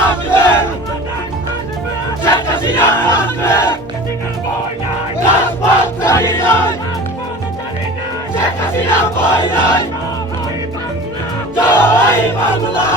আসবে শেখ হাসিনা আসবে রাজপথ ছাড়ি নাই শেখ হাসিনা ভয় নাই জয় বাংলা